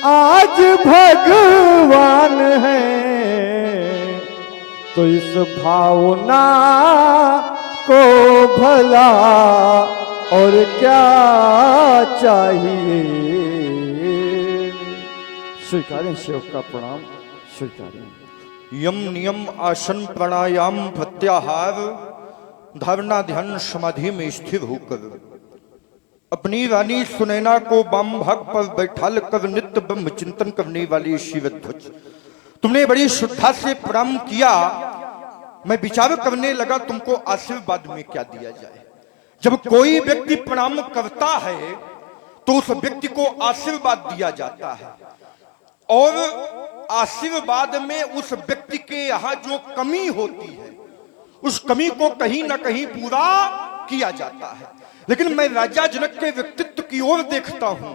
आज भगवान है, तो इस भावना को भला और क्या चाहिए। स्वीकारें सेवक का प्रणाम, स्वीकारें। यम नियम आसन प्राणायाम प्रत्याहार धारणा ध्यान समाधि में स्थिर होकर अपनी रानी सुनैना को वाम भाग पर बैठाल कर नित्य ब्रह्म चिंतन करने वाली शिवध्वज, तुमने बड़ी श्रद्धा से प्रणाम किया। मैं विचार करने लगा तुमको आशीर्वाद में क्या दिया जाए। जब कोई व्यक्ति प्रणाम करता है तो उस व्यक्ति को आशीर्वाद दिया जाता है, और आशीर्वाद में उस व्यक्ति के यहां जो कमी होती है उस कमी को कहीं ना कहीं पूरा किया जाता है। लेकिन मैं राजा जनक के व्यक्तित्व की ओर देखता हूं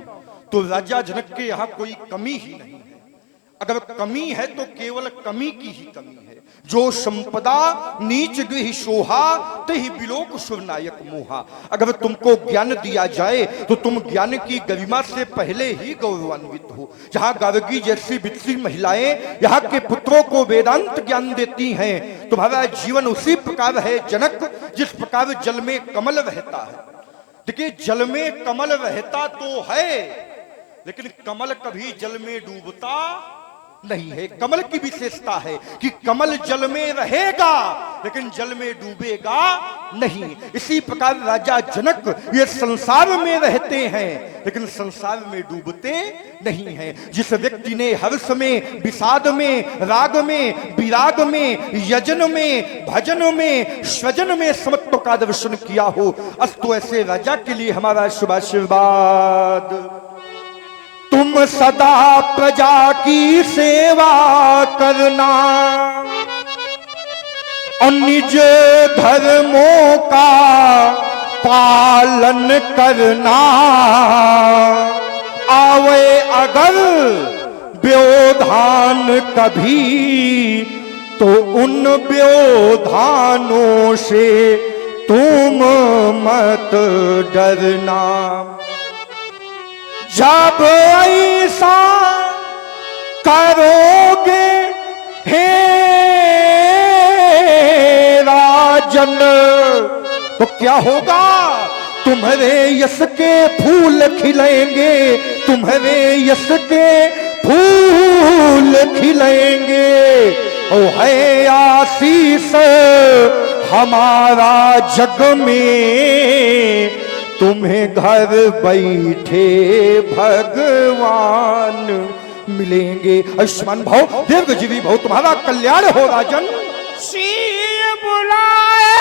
तो राजा जनक के यहां कोई कमी ही नहीं है। अगर कमी है तो केवल कमी की ही कमी है। जो संपदा नीच गृह शोभा तहि बिलोक सुरनायक मोहा। अगर तुमको ज्ञान दिया जाए तो तुम ज्ञान की गरिमा से पहले ही गौरवान्वित हो। जहां गार्गी जैसी वित्तीय महिलाएं यहाँ के पुत्रों को वेदांत ज्ञान देती हैं, तुम्हारा जीवन उसी प्रकार है जनक जिस प्रकार जल में कमल रहता है। देखिए, जल में कमल रहता तो है, लेकिन कमल कभी जल में डूबता नहीं है। कमल की विशेषता है कि कमल जल में रहेगा लेकिन जल में डूबेगा नहीं। इसी प्रकार राजा जनक ये संसार में रहते हैं लेकिन संसार में डूबते नहीं हैं। जिस व्यक्ति ने हर्ष में, विषाद में, राग में, विराग में, यजन में, भजन में, स्वजन में समत्व का दर्शन किया हो, अस्तु ऐसे राजा के लिए हमारा शुभाशीर्वाद। तुम सदा प्रजा की सेवा करना और निज धर्मों का पालन करना। आवे अगर व्यवधान कभी तो उन व्यवधानों से तुम मत डरना। जब ऐसा करोगे हे राजन तो क्या होगा? तुम्हारे यश के फूल खिलेंगे, तुम्हारे यश के फूल खिलेंगे। ओ है आशीष हमारा जग में, तुम्हें घर बैठे भगवान मिलेंगे। आयुष्मान भाव, दीर्घजीवी भाव, तुम्हारा कल्याण हो राजन। शिव बुलाए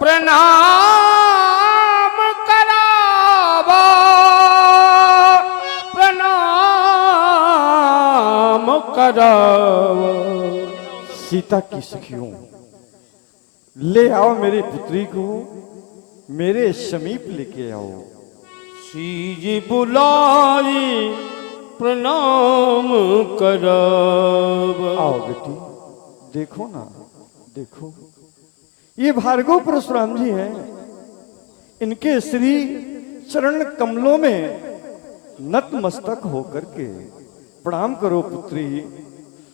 प्रणाम करावा, प्रणाम करावा। सीता की सखियों, ले आओ मेरी पुत्री को, मेरे समीप लेके आओ। सीज बुलाई प्रणाम करब। आओ बेटी, देखो ना, देखो ये भार्गव परशुराम जी हैं। इनके श्री चरण कमलों में नतमस्तक होकर के प्रणाम करो पुत्री,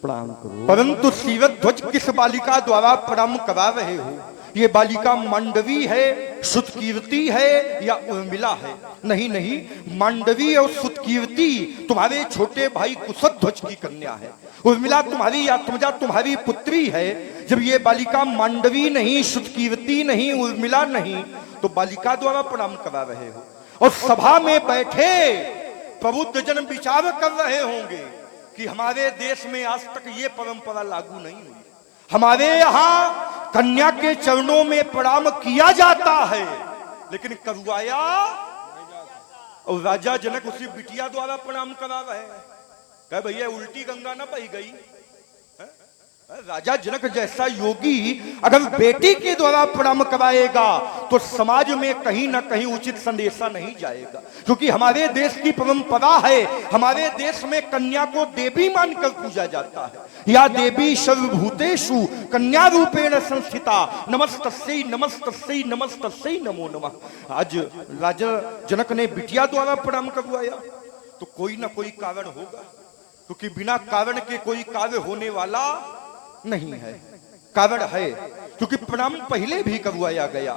प्रणाम करो। परंतु शिवध्वज किस बालिका द्वारा प्रणाम करा रहे हो? ये बालिका मांडवी है, सुतकीर्ति है या उर्मिला है? नहीं नहीं, मांडवी और सुतकीर्ति तुम्हारे छोटे भाई कुशध्वज की कन्या है। उर्मिला तुम्हारी आत्मजा तुम्हारी पुत्री है। जब ये बालिका मांडवी नहीं, सुतकीर्ति नहीं, उर्मिला नहीं, तो बालिका द्वारा प्रणाम करा रहे हो। और सभा में बैठे प्रबुद्ध जन विचार कर रहे होंगे कि हमारे देश में आज तक ये परंपरा लागू नहीं हुई। हमारे यहाँ कन्या के चरणों में प्रणाम किया जाता है लेकिन करवाया, और राजा जनक उसी बिटिया द्वारा प्रणाम करा रहे हैं। कह भैया उल्टी गंगा ना बही गई है? राजा जनक जैसा योगी अगर बेटी के द्वारा प्रणाम कराएगा तो समाज में कहीं ना कहीं उचित संदेशा नहीं जाएगा, क्योंकि हमारे देश की परंपरा है, हमारे देश में कन्या को देवी मानकर पूजा जाता है। या देवी सर्वभूतेषु कन्या रूपेण संस्थिता नमस्तस्यै नमस्तस्यै नमस्तस्यै नमो नमः। आज राजा जनक ने बिटिया द्वारा प्रणाम करवाया तो कोई ना कोई कारण होगा, क्योंकि बिना कारण के कोई कार्य होने वाला नहीं है। कारण है क्योंकि प्रणाम पहले भी करवाया गया।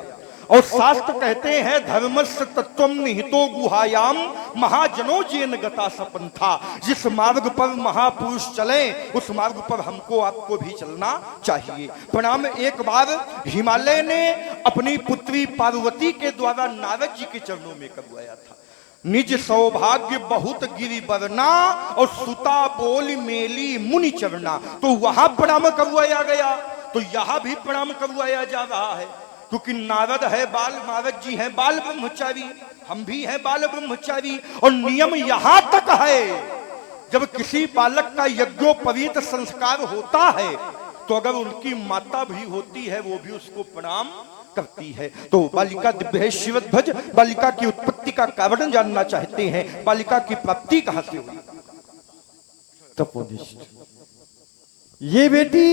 और शास्त्र कहते हैं धर्मस्य तत्वम निहितो गुहायाम महाजनो जेन गता सपंथा। जिस मार्ग पर महापुरुष चले उस मार्ग पर हमको आपको भी चलना चाहिए। प्रणाम एक बार हिमालय ने अपनी पुत्री पार्वती के द्वारा नारद जी के चरणों में करवाया था। निज सौभाग्य बहुत गिरी बरना और सुता बोल मेली मुनि चरना, तो वहां प्रणाम करवाया गया तो यहां भी प्रणाम करवाया जा रहा है, क्योंकि नारद है बाल, नारद जी हैं बाल ब्रह्मचारी, हम भी हैं बाल ब्रह्मचारी। और नियम यहां तक है जब किसी बालक का यज्ञोपवीत संस्कार होता है तो अगर उनकी माता भी होती है वो भी उसको प्रणाम करती है। तो बालिका दिव्य है शिवध्वज। बालिका की उत्पत्ति का कारण जानना चाहते हैं, बालिका की प्राप्ति कहां से हुई? तपोनिष्ठ। ये बेटी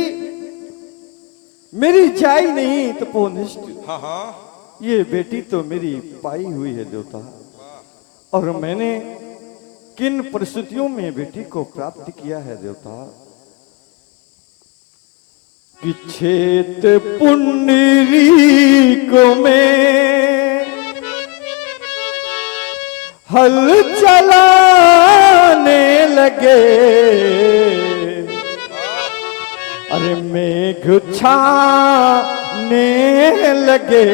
मेरी जाई नहीं तपोनिष्ठ। हाँ हाँ, ये बेटी तो मेरी पाई हुई है देवता। और मैंने किन परिस्थितियों में बेटी को प्राप्त किया है देवता कि क्षेत पुंडरीक में हल चलाने लगे। अरे मेघ छाने लगे,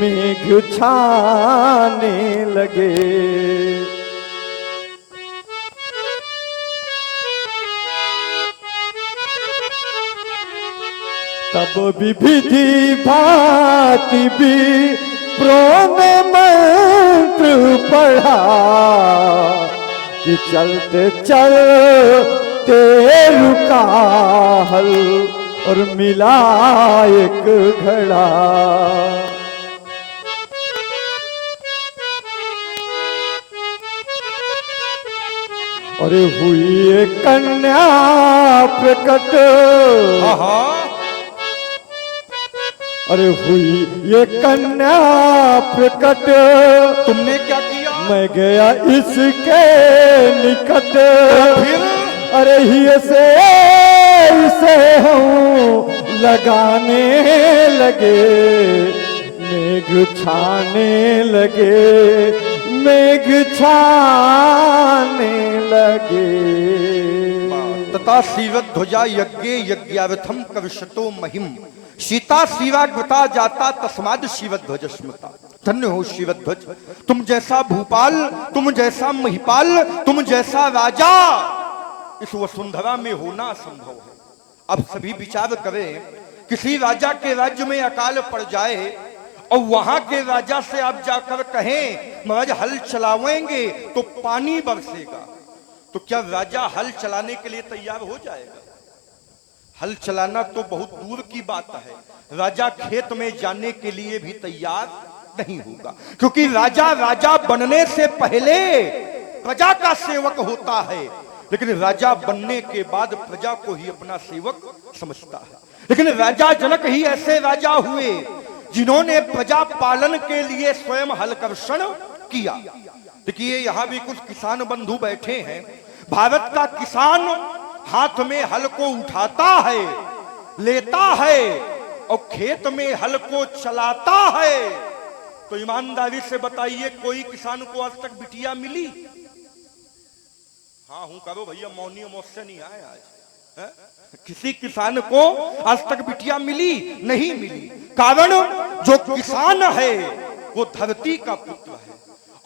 मेघ छाने लगे। तब विधि भांति भी प्रोन मंत्र पढ़ा कि चलते चलते रुका हल और मिला एक घड़ा। और हुई कन्या प्रकट। अरे हुई ये कन्या प्रकट। तुमने क्या किया? मैं गया इसके निकट। फिर? अरे ही से इसे हूँ लगाने लगे, मेघ छाने लगे, मेघ छाने लगे। तथा शिवध्वजा यज्ञे यज्ञार्थम कविशतो महिम सीता शिवाग्रता जाता तस्माद शिवध्वज स्मृता। धन्य हो शिवध्वज, तुम जैसा भूपाल, तुम जैसा महिपाल, तुम जैसा राजा इस वसुंधरा में होना असंभव है। अब सभी विचार करें, किसी राजा के राज्य में अकाल पड़ जाए और वहां के राजा से आप जाकर कहें महाराज हल चलावेंगे तो पानी बरसेगा, तो क्या राजा हल चलाने के लिए तैयार हो जाएगा? हल चलाना तो बहुत दूर की बात है, राजा खेत में जाने के लिए भी तैयार नहीं होगा, क्योंकि राजा राजा बनने से पहले प्रजा का सेवक होता है, लेकिन राजा बनने के बाद प्रजा को ही अपना सेवक समझता है। लेकिन राजा जनक ही ऐसे राजा हुए जिन्होंने प्रजा पालन के लिए स्वयं हलकर्षण किया। देखिए यहां भी कुछ किसान बंधु बैठे हैं। भारत का किसान हाथ में हल को उठाता है, लेता है और खेत में हल को चलाता है, तो ईमानदारी से बताइए कोई किसान को आज तक बिटिया मिली? हाँ हूं करो भैया, मौनी मुझसे नहीं आए आज है? किसी किसान को आज तक बिटिया मिली? नहीं मिली। कारण जो किसान है वो धरती का पुत्र है,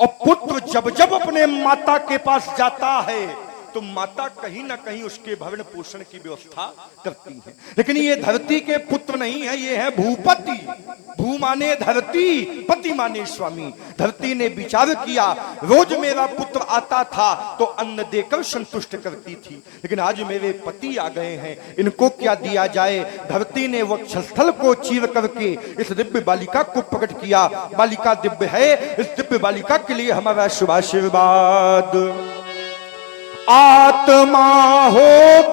और पुत्र जब जब अपने माता के पास जाता है तो तो माता कहीं ना कहीं उसके भरण पोषण की व्यवस्था करती है। लेकिन ये धरती के पुत्र नहीं है, ये है भूपति। भू माने धरती, पति माने स्वामी। धरती ने विचार किया, रोज मेरा पुत्र आता था तो अन्न देकर संतुष्ट करती थी, लेकिन आज मेरे पति आ गए हैं, इनको क्या दिया जाए। धरती ने वक्षस्थल को चीर करके इस दिव्य बालिका को प्रकट किया। बालिका दिव्य है, इस दिव्य बालिका के लिए हमारा शुभाशीर्वाद। आत्मा हो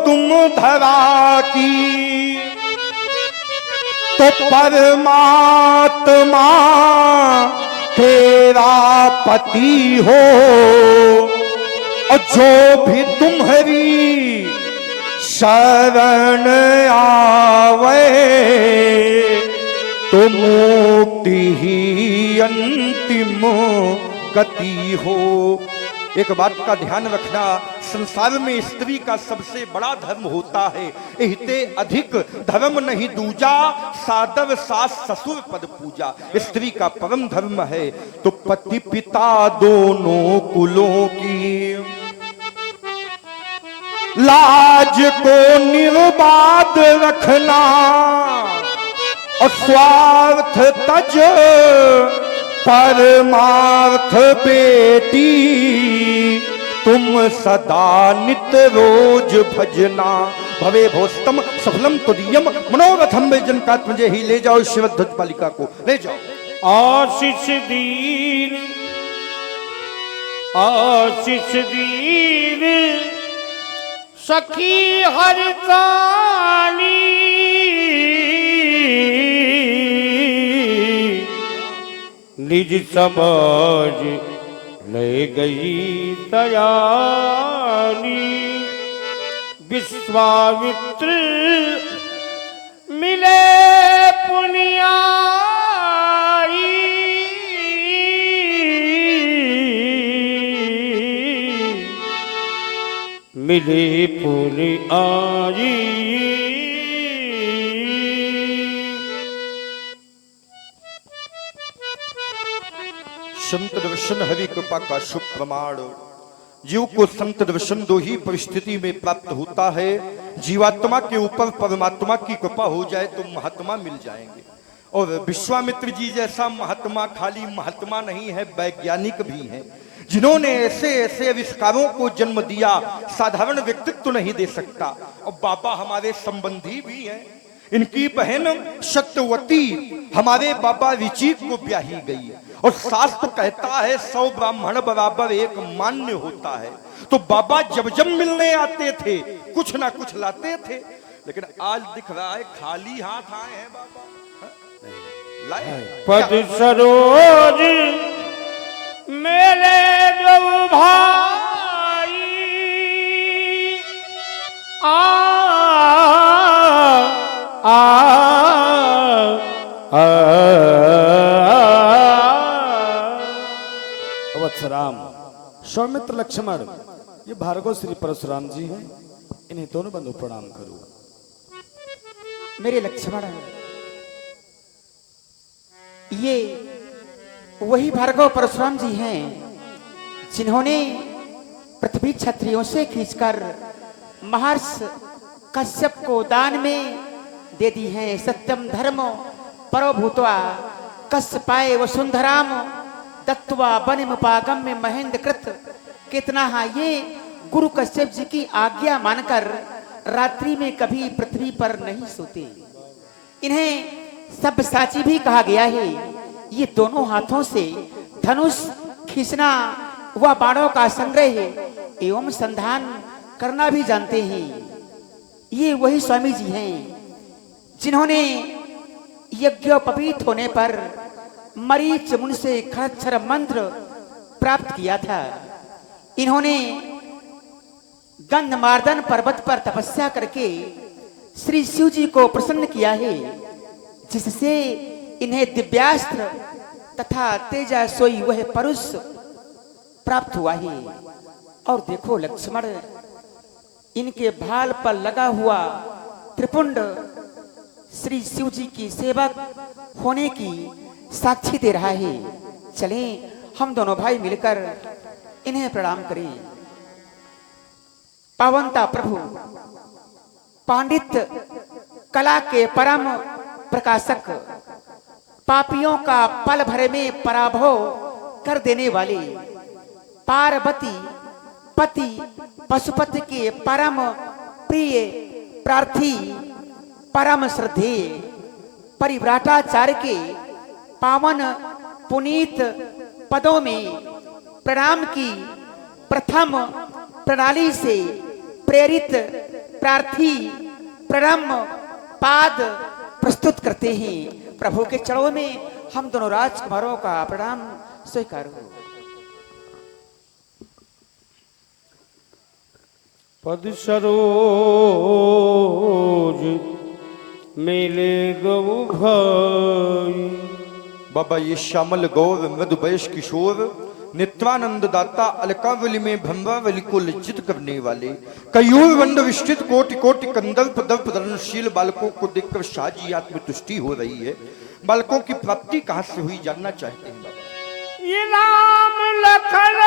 तुम धरा की तो परमात्मा तेरा पति हो, और जो भी तुम्हारी शरण आवे तो मुक्ति ही अंतिम गति हो। एक बात का ध्यान रखना, संसार में स्त्री का सबसे बड़ा धर्म होता है, इहते अधिक धर्म नहीं दूजा, सादर सास ससुर पद पूजा। स्त्री का परम धर्म है तो पति पिता दोनों कुलों की लाज को निर्बाध रखना, और स्वार्थ तज परमार्थ बेटी, तुम सदा नित रोज भजना। भवे भोस्तम सफलम तुदीयम मनोरथम में जनकात्मजे ही। ले जाओ शिवध्वज बालिका को, ले जाओ। आशीष दीन, आशीष दीन सखी हरितानी, निज समाज ले गई दयानी। विश्वामित्र मिले पुनियाई, मिले पुनियाई। संत दर्शन हरि कृपा का शुभ प्रमाण। जीव को संत दर्शन दो ही परिस्थिति में प्राप्त होता है। जीवात्मा के ऊपर परमात्मा की कृपा हो जाए तो महात्मा मिल जाएंगे। और विश्वामित्र जी जैसा महात्मा खाली महात्मा नहीं है, वैज्ञानिक भी हैं, जिन्होंने ऐसे ऐसे आविष्कारों को जन्म दिया, साधारण व्यक्तित्व नहीं दे सकता। और बाबा हमारे संबंधी भी हैं। इनकी बहन सत्यवती हमारे बाबा ऋचिक को ब्याही गई, और शास्त्र कहता है 100 ब्राह्मण बराबर एक मान्य होता है। तो बाबा जब जब मिलने आते थे कुछ ना कुछ लाते थे, लेकिन आज दिख रहा है खाली हाथ आए हैं बाबा। लाए पद सरोज मेरे दो भाई, वत्सराम, सौमित्र लक्ष्मण, ये भार्गव श्री परशुराम जी हैं, इन्हें दोनों बंधु प्रणाम करो। मेरे लक्ष्मण, ये वही भार्गव परशुराम जी हैं जिन्होंने पृथ्वी क्षत्रियों से खींचकर महर्षि कश्यप को दान में दे दी हैं। सत्यम धर्म परो भूत्वा कश्यपाय वसुंधराम दत्वा वनमुपागम में महेंद्र कृत। कितना हाँ, ये गुरु कश्यप जी की आज्ञा मानकर रात्रि में कभी पृथ्वी पर नहीं सोते। इन्हें सब्यसाची भी कहा गया है। ये दोनों हाथों से धनुष खींचना व बाणों का संग्रह एवं संधान करना भी जानते हैं। ये वही स्वामी जी हैं जिन्होंने यज्ञोपवीत होने पर मरीच मुनि से खड़च्छर मंत्र प्राप्त किया था। इन्होंने गंधमार्दन पर्वत पर तपस्या करके श्री शिव जी को प्रसन्न किया है, जिससे इन्हें दिव्यास्त्र तथा तेजा सोई वह परुष प्राप्त हुआ है। और देखो लक्ष्मण, इनके भाल पर लगा हुआ त्रिपुंड श्री शिव जी की सेवक होने की साक्षी दे रहा है। चलें हम दोनों भाई मिलकर इन्हें प्रणाम करें। पावनता प्रभु, पांडित कला के परम प्रकाशक, पापियों का पल भर में पराभव कर देने वाले, पार्वती पति पशुपति के परम प्रिय प्रार्थी, परम श्रद्धेय परिव्राटाचार्य के पावन पुनीत पदों में प्रणाम की प्रथम प्रणाली से प्रेरित प्रार्थी प्रणाम पाद प्रस्तुत करते हैं। प्रभु के चरणों में हम दोनों राजकुमारों का प्रणाम स्वीकार हो। पद सरोज मिले गौ भाई। बाबा ये श्यामल गौर मृदु वयस किशोर नित्यानंद दाता अलकावली में भंबावली को लज्जित करने वाले कयूर वंद विस्तृत कोटि कोटि कंदर्प दर्प धरणशील बालकों को देखकर शाहजी आत्मतुष्टि हो रही है। बालकों की प्राप्ति कहां से हुई जानना चाहते हैं बाबा। ये राम लखन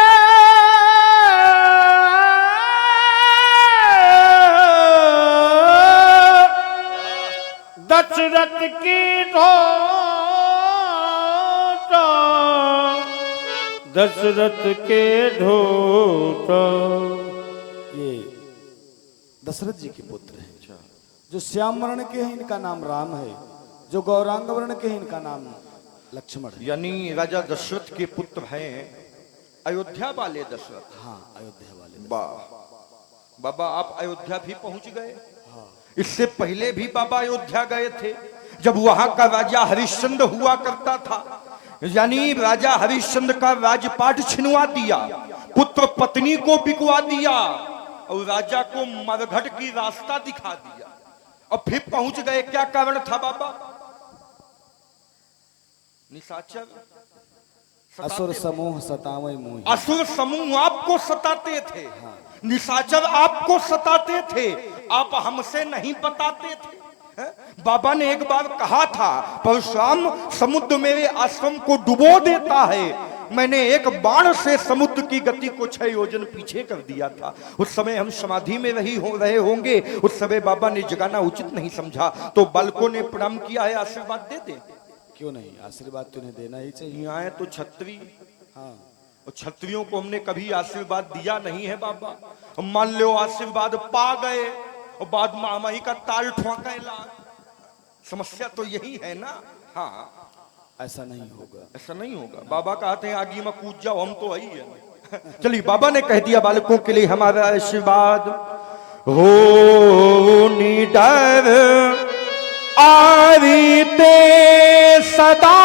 दशरथ की ढोटा, दशरथ के ढोटा। ये दशरथ जी के पुत्र हैं, जो श्याम वर्ण के हैं इनका नाम राम है, जो गौरांग वर्ण के हैं इनका नाम लक्ष्मण है। यानी राजा दशरथ के पुत्र हैं अयोध्या वाले दशरथ। हाँ, अयोध्या वाले। वाह बाबा, आप अयोध्या भी पहुंच गए। इससे पहले भी बाबा अयोध्या गए थे, जब वहां का राजा हरिश्चंद्र हुआ करता था। यानी राजा हरिश्चंद्र का राजपाट छिनवा दिया, पुत्र पत्नी को बिकवा दिया और राजा को मरघट की रास्ता दिखा दिया और फिर पहुंच गए। क्या कारण था बाबा? निशाचर असुर समूह सतावे मोहि। असुर समूह आपको सताते थे। निशाचर आपको सताते थे, आप हमसे नहीं बताते थे। बाबा ने एक बार कहा था, परशुराम समुद्र मेरे आश्रम को डुबो देता है। मैंने एक बाण से समुद्र की गति को 6 योजन पीछे कर दिया था। उस समय हम समाधि में रहे होंगे, उस समय बाबा ने जगाना उचित नहीं समझा, तो बालकों ने प्रणाम किया है। आशीर्वाद दे दे। क्यों नहीं, आशीर्वाद तुम्हें देना ही चाहिए। यहाँ है तो छत्री। हाँ, और छत्रियों को हमने कभी आशीर्वाद दिया नहीं है बाबा। हम मान लो आशीर्वाद पा गए और बाद में हमारी का ताल ठोकेला। समस्या तो यही है ना। हाँ, ऐसा नहीं होगा, ऐसा नहीं होगा। बाबा कहते हैं आगे में कूद जाओ, हम तो आई है। चलिए, बाबा ने कह दिया बालकों के लिए हमारा आशीर्वाद हो निडर आवीते सदा,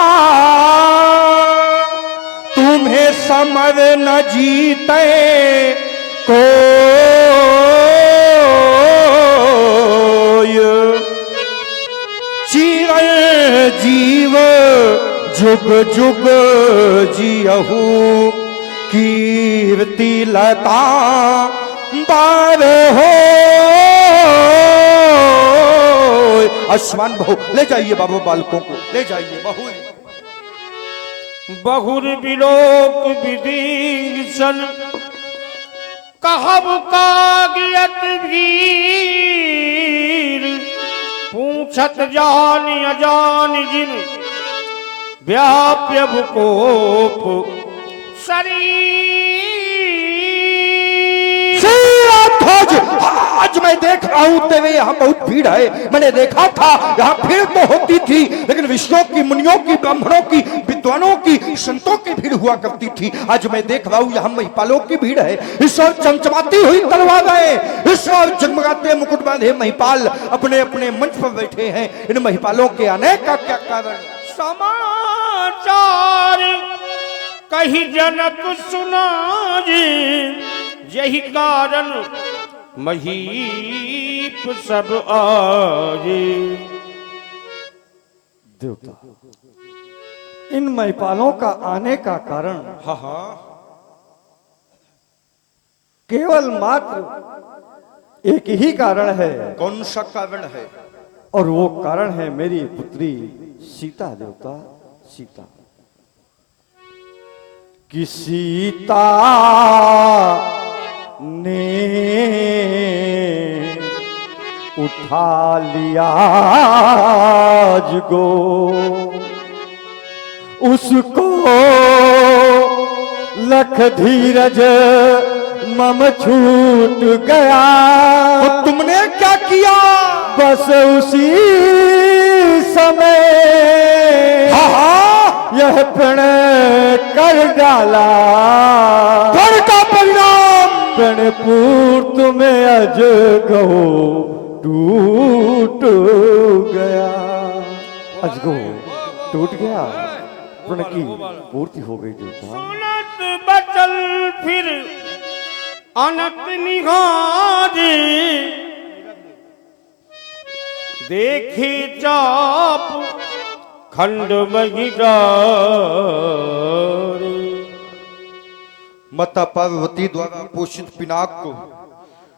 तुम्हें समर न जीते को चिरंजीव जुग जुग जियहु, कीर्ति लता बार हो। आयुष्मान बहु ले जाइए बाबू, बालकों को ले जाइए। बहु बहुर विलोक विधिंसन कहब कागियत भीर, पूछत जान अजान जिन व्याप्य भूकोप शरीर। आज मैं देख रहा हूं तेरे यहाँ बहुत भीड़ है। मैंने देखा था यहाँ भीड़ तो होती थी, लेकिन ऋषियों की, मुनियों की, ब्राह्मणों की, विद्वानों की, संतों की भीड़ हुआ करती थी। आज मैं देख रहा हूं यहाँ महिपालों की भीड़ है। ईश्वर चमचमाती हुई तलवारें, ईश्वर जगमगाते मुकुट बांधे महिपाल अपने अपने मंच पर बैठे हैं। इन महिपालों के आने का क्या कारण? समाचार कही जनक सुना जी, यही कारण महीप सब आजे। देवता, इन महिपालों का आने का कारण हाँ हाँ, केवल मात्र एक ही कारण है। कौन सा कारण है? और वो कारण है मेरी पुत्री सीता। देवता, सीता कि सीता ने उठा लिया आज गो, उसको लख धीरज मम छूट गया। तो तुमने क्या किया? बस उसी समय यह प्रणय कर डाला, पर का परिणाम प्रणय पूर्त में अज गो टूट गया। अज गो टूट गया, प्रणय की पूर्ति हो गई देवता। सुनत बचल फिर अनंत निहारी, देखे चाप खंड महिगारी। माता पार्वती द्वारा पोषित पिनाक को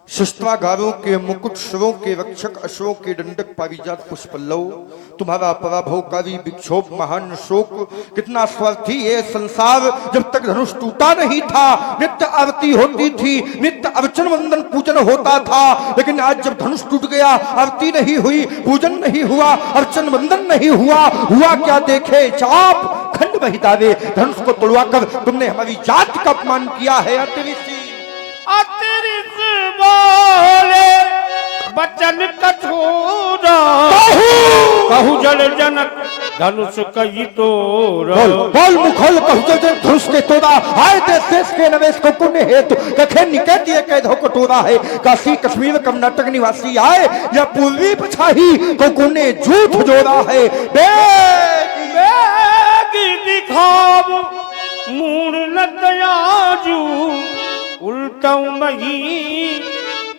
शस्त्रागारों के मुकुट शिवों के रक्षक अश्वों के दंडक पारिजात पुष्पल्लव, तुम्हारा पराभवकारी विक्षोभ महान शोक, कितना स्वार्थी ये संसार। जब तक धनुष टूटा नहीं था नित्य आरती होती थी, नित्य अर्चन वंदन पूजन होता था, लेकिन आज जब धनुष टूट गया आरती नहीं हुई, पूजन नहीं हुआ, अर्चन वंदन नहीं हुआ, हुआ क्या देखे चाप खंड महिदारे। धनुष को तोड़वाकर तुमने हमारी जाति का अपमान किया है। अतिरिक्त बोले बचन कठोरा, कहु जल जनक धनुष कही तोरा। बोल मुखोल कहु जल जनक धनुष के तोड़ा, आए देश देश के नवेश को पुण्य हेतु कखे निकट ये कैद को तोड़ा है। काशी कश्मीर कर्नाटक निवासी आए या पूर्वी पछाही को कुने झूठ जोड़ा है। बेगी दिखाव मूड न दयाजू, उल्टा मही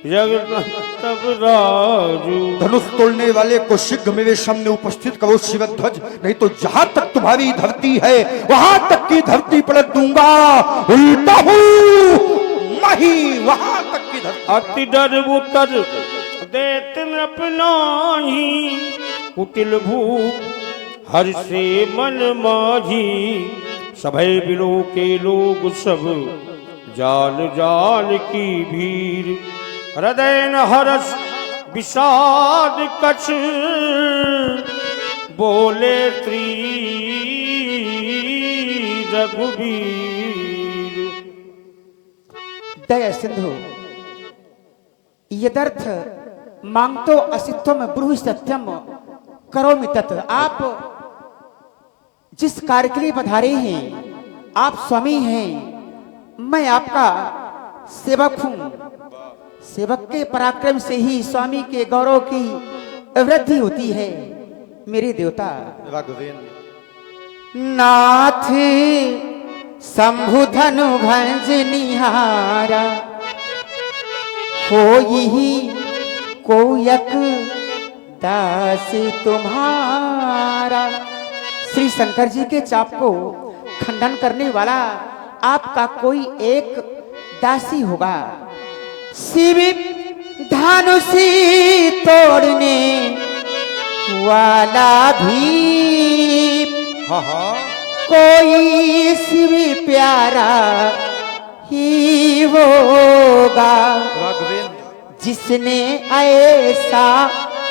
तब राजू। धनुष तोड़ने वाले को शीघ्र मेरे सामने उपस्थित करो शिवध्वज, नहीं तो जहां तक तुम्हारी धरती है वहां तक की धरती पलट दूंगा। उल्टा हूं मही वहां तक की धरती। अति डर उतर देत अपनाही, कुटिल भूप हर से मन माही। सभय बिलो के लोग सब जान जान की भीड़, हृदय न हरस विषाद कछ, बोले श्री रघुवीर। दया सिंधु यदर्थ मांगतो असित्वम ब्रूहि सत्यम करोमि तत्। आप जिस कार्य के लिए पधारे हैं, आप स्वामी हैं, मैं आपका सेवक हूं। सेवक के पराक्रम से ही स्वामी के गौरव की वृद्धि होती है। मेरे देवता नाथ शंभु धनु भंज निहारा, होई कोयक दास तुम्हारा। श्री शंकर जी के चाप को खंडन करने वाला आपका कोई एक दासी होगा। शिव धनुषी तोड़ने वाला भी कोई शिव प्यारा ही होगा, जिसने ऐसा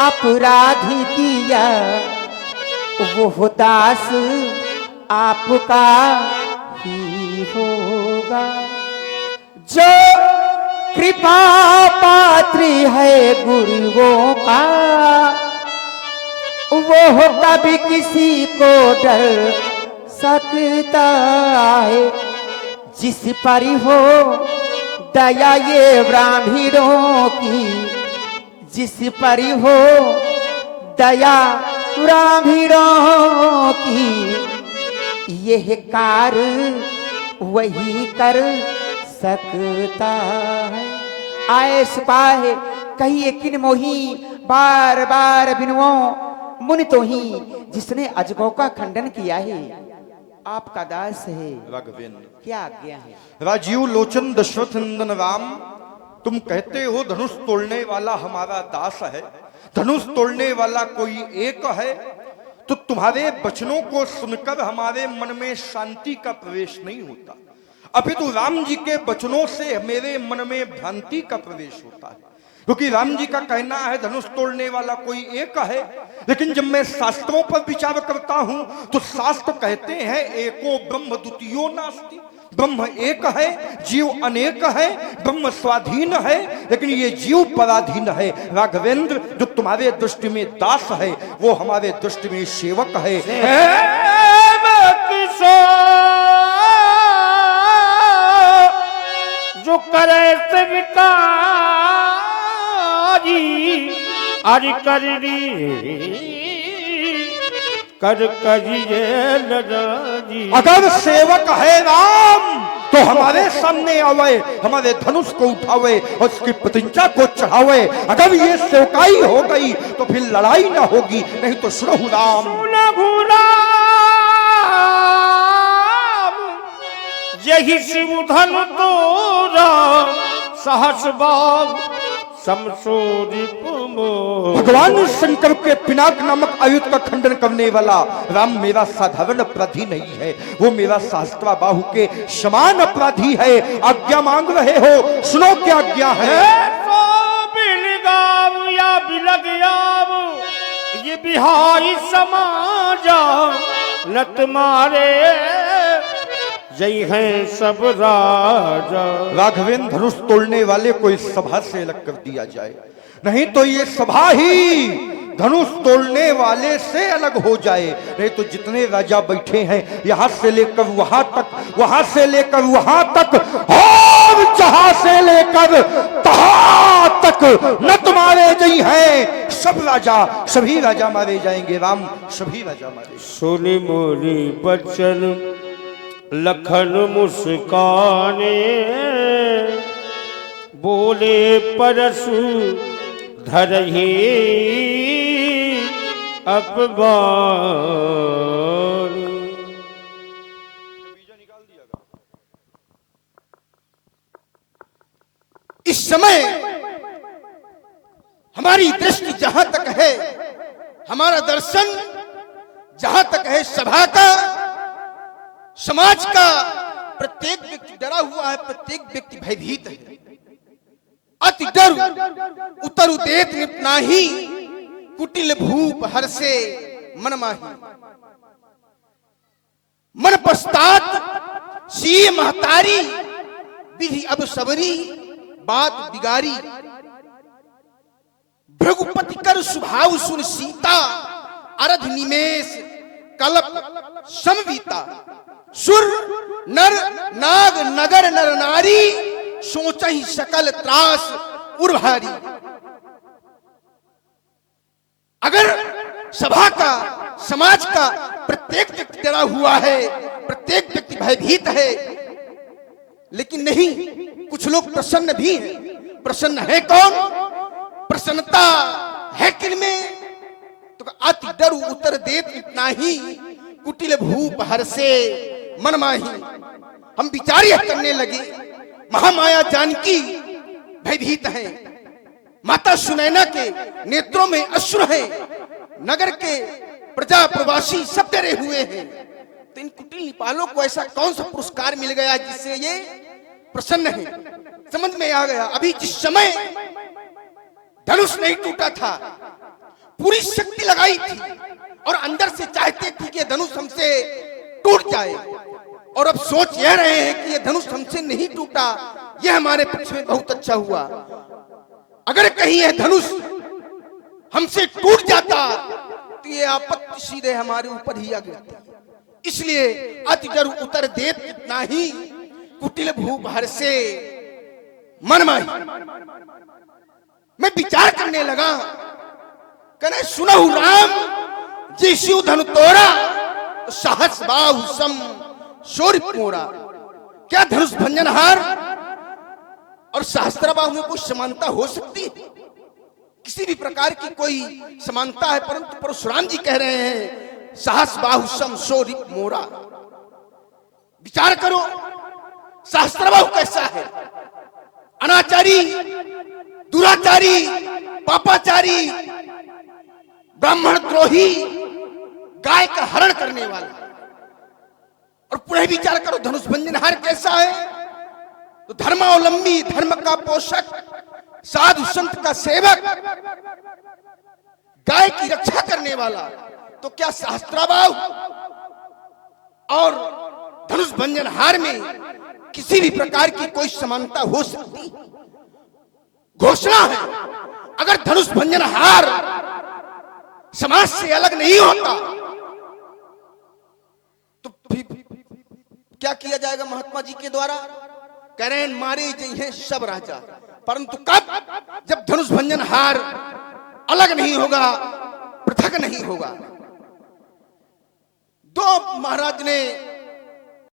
अपराध किया वो दास आपका ही होगा। जो कृपा पात्र है गुरुओं का, वो कभी किसी को डर सकता है। जिस पर हो दया ये ब्राह्मणों की, जिस पर हो दया ब्राह्मणों की, यह कार्य वही कर सकता है। आए सिपाही कहिए किन मोही, बार बार बिनुओ मुनि तो ही, जिसने अजगौ का खंडन किया है आपका दास है। क्या आज्ञा है? राजीव लोचन दशरथ नंदन राम, तुम कहते हो धनुष तोड़ने वाला हमारा दास है, धनुष तोड़ने वाला कोई एक है, तो तुम्हारे वचनों को सुनकर हमारे मन में शांति का प्रवेश नहीं होता, अभी तो राम जी के वचनों से मेरे मन में भ्रांति का प्रवेश होता है। क्योंकि राम जी का कहना है धनुष तोड़ने वाला कोई एक है, लेकिन जब मैं शास्त्रों पर विचार करता हूं तो शास्त्र कहते हैं एको ब्रह्म द्वितीयो नास्ति, ब्रह्म एक है, जीव अनेक है, ब्रह्म स्वाधीन है, लेकिन ये जीव पराधीन है। राघवेंद्र, जो तुम्हारे दृष्टि में दास है वो हमारे दृष्टि में सेवक है। जो करे सेविकारी अरि करनी कर करिए लड़ाई। अगर सेवक है राम तो हमारे सामने आवे, हमारे धनुष को उठावे और उसकी प्रतिज्ञा को चढ़ावे। अगर ये सेवकाई हो गई तो फिर लड़ाई ना होगी, नहीं तो सुनहु राम यही शिवधन तोरा सहस बाग भगवान शंकर के पिनाक नामक आयुध का खंडन करने वाला राम मेरा साधारण अपराधी नहीं है, वो मेरा शास्त्रा बाहु के समान अपराधी है। आज्ञा मांग रहे हो, सुनो क्या आज्ञा है। या बिलग ये बिहारी समाजा न तुम्हारे जय हैं सब राजा। राघवेंद्र, धनुष तोड़ने वाले को इस सभा से अलग कर दिया जाए, नहीं तो ये सभा ही धनुष तोड़ने वाले से अलग हो जाए। नहीं तो जितने राजा बैठे हैं यहां से लेकर वहां तक, वहां से लेकर वहां तक और जहां से लेकर तहां तक न तुम्हारे जय हैं सब राजा, सभी राजा मारे जाएंगे। राम, सभी राजा मारे। सुनी मोरी बचन लखन मुस्काने बोले परसु धरही अपमान। इस समय हमारी दृष्टि जहां तक है, हमारा दर्शन जहां तक है, सभा का, समाज का, प्रत्येक व्यक्ति डरा हुआ है, प्रत्येक व्यक्ति भयभीत है। अति डर उतर देत निपनाही, कुटिल भूप हर से मन माही। मन पश्चात सी महतारी, विधि अब सबरी बात बिगारी। भृगुपति कर स्वभाव सुन सीता, अरध निमेष कल्प समवीता। सुर नर नाग नगर नर नारी, सोचा ही सकल त्रास उर्भारी। अगर सभा का, समाज का प्रत्येक व्यक्ति डरा हुआ है, प्रत्येक व्यक्ति भयभीत है, लेकिन नहीं, कुछ लोग प्रसन्न भी हैं। प्रसन्न है कौन? प्रसन्नता है किनमें? तो अति डर उतर देत इतना ही, कुटिल भूप हर से मन माही। हम विचार यह करने लगे, महामाया जानकी भयभीत है, माता सुनैना के नेत्रों में अश्रु है, नगर के प्रजा प्रवासी सब डरे हुए हैं। तो इन कुटिल निपालों को ऐसा कौन सा पुरस्कार मिल गया जिससे ये प्रसन्न है? समझ में आ गया। अभी जिस समय धनुष नहीं टूटा था, पूरी शक्ति लगाई थी और अंदर से चाहते थे कि धनुष हमसे टूट जाए, और अब सोच यह रहे हैं कि यह धनुष हमसे नहीं टूटा, यह हमारे पक्ष में बहुत अच्छा हुआ। अगर कहीं यह धनुष हमसे टूट जाता तो ये आपत्ति सीधे हमारे ऊपर ही आ गिरती। इसलिए अति डर उतर देत इतना ही, कुटिल भूप हर से मन माही। मैं विचार करने लगा, कहने सुनहु राम जी शिव धनु तोरा, साहस बाहु सम शौर्य मोरा। क्या धनुष भंजनहार और सहस्त्र बाहु में कोई समानता हो सकती है? किसी भी प्रकार की कोई समानता है, परंतु परशुराम जी कह रहे हैं साहस बाहु सम शौर्य मोरा। विचार करो, सहस्त्र बाहु कैसा है? अनाचारी, दुराचारी, पापाचारी, ब्राह्मण द्रोही, गाय का हरण करने वाला। और पुनः विचार करो, धनुष भंजनहार कैसा है? तो धर्मावलंबी, धर्म का पोषक, साधु संत का सेवक, गाय की रक्षा करने वाला, तो क्या सहस्त्राबाहु और धनुष भंजन हार में किसी भी प्रकार की कोई समानता हो सकती? घोषणा है, अगर धनुष भंजन हार समाज से अलग नहीं होता तो फिर क्या किया जाएगा महात्मा जी के द्वारा? कह रहे हैं मारे जइहे सब राजा, परंतु कब? जब धनुष भंजन हार अलग नहीं होगा, पृथक नहीं होगा। दो महाराज ने